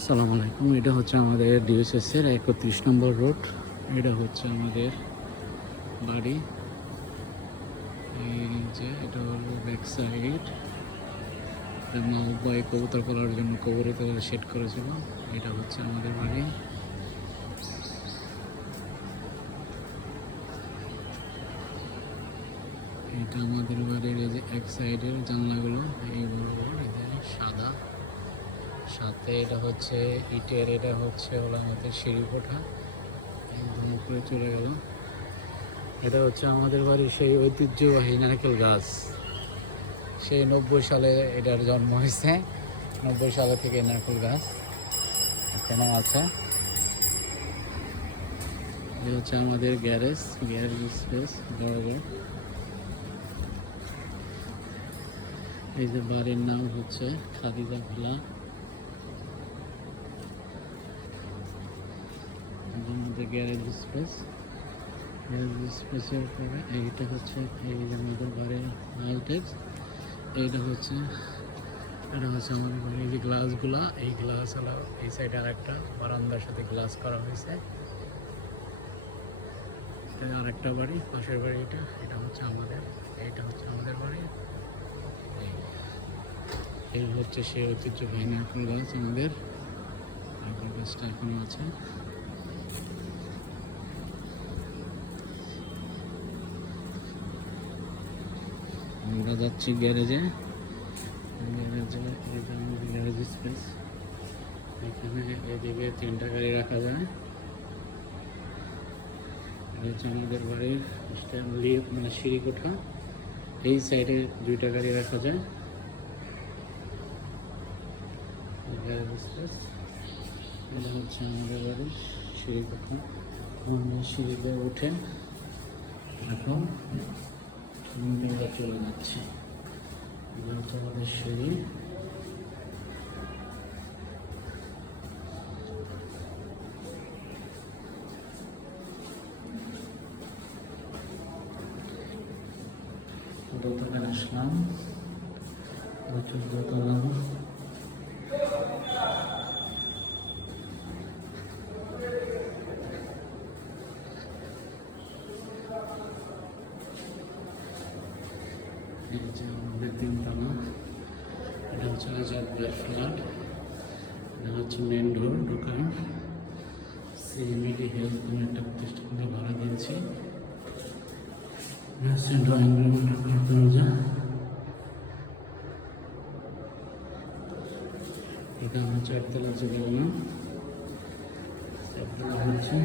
আসসালামু আলাইকুম। এটা হচ্ছে আমাদের ডিএসএসের 31 নম্বর রোড। এটা হচ্ছে আমাদের বাড়ি। এই যে এটা হলো ব্যাক সাইড। মাহবুবাই কবুতর করার জন্য কবরে তারা সেট করেছিল। এটা হচ্ছে আমাদের বাড়ি। এটা আমাদের বাড়ির এই যে এক সাইডের জানলাগুলো এই বড় বড়, এই যে সাদা, সাথে এটা হচ্ছে ইটের, এটা হচ্ছে আমাদের সিঁড়ি কোঠা একদম উপরে চলে গেল। এটা হচ্ছে আমাদের বাড়ির সেই ঐতিহ্যবাহী নারকেল গাছ। সেই 90 সালে এটার জন্ম হয়েছে। 90 সালে থেকে নারকেল গাছ এখনো আছে। এটা হচ্ছে আমাদের গ্যারেজ স্পেস বরাবর। এই যে বাড়ির নাম হচ্ছে খাদিজা ভিলা। গ্যারেজ স্পেসের পরে এইটা হচ্ছে এই যে আমাদের বাড়ির হাইটেক্স। এটা হচ্ছে আমাদের বাড়ির যে গ্লাসগুলা, এই গ্লাস হলো এই সাইডে আর একটা বারান্দার সাথে গ্লাস করা হয়েছে। আর একটা বাড়ি, পাশের বাড়ি, এটা হচ্ছে আমাদের, এইটা হচ্ছে আমাদের বাড়ি। এই হচ্ছে সেই ঐতিহ্যবাহী নারকেল গাছ। আমাদের নারকেল গাছটা এখনো আছে। আমরা যাচ্ছি গ্যারেজে। Garage space. এখানে এদিকে 3টা গাড়ি রাখা যায়। এটা হচ্ছে আমাদের বাড়ির মানে সিঁড়ি কোঠা। এই সাইডে 2টা গাড়ি রাখা যায়। Garage space. এটা হচ্ছে আমাদের বাড়ির সিঁড়ি কোঠা। সিঁড়িতে উঠে এখন আমরা চলে যাচ্ছি। এটা হচ্ছে আমাদের সিঁড়ি। দোতলায় আসলাম, 14তলা। এই যে আমাদের 3তলা। এটা হচ্ছে ফ্ল্যাট। এটা হচ্ছে মেন ডোর ঢোকার। সিএমইডি হেলথ কোনো একটা প্রতিষ্ঠানে ভাড়া দিয়েছি। ড্রয়িং রুম ঢোকার দরজা। এটা আমরা 4তলা চলে গেলাম। 4তলা হচ্ছে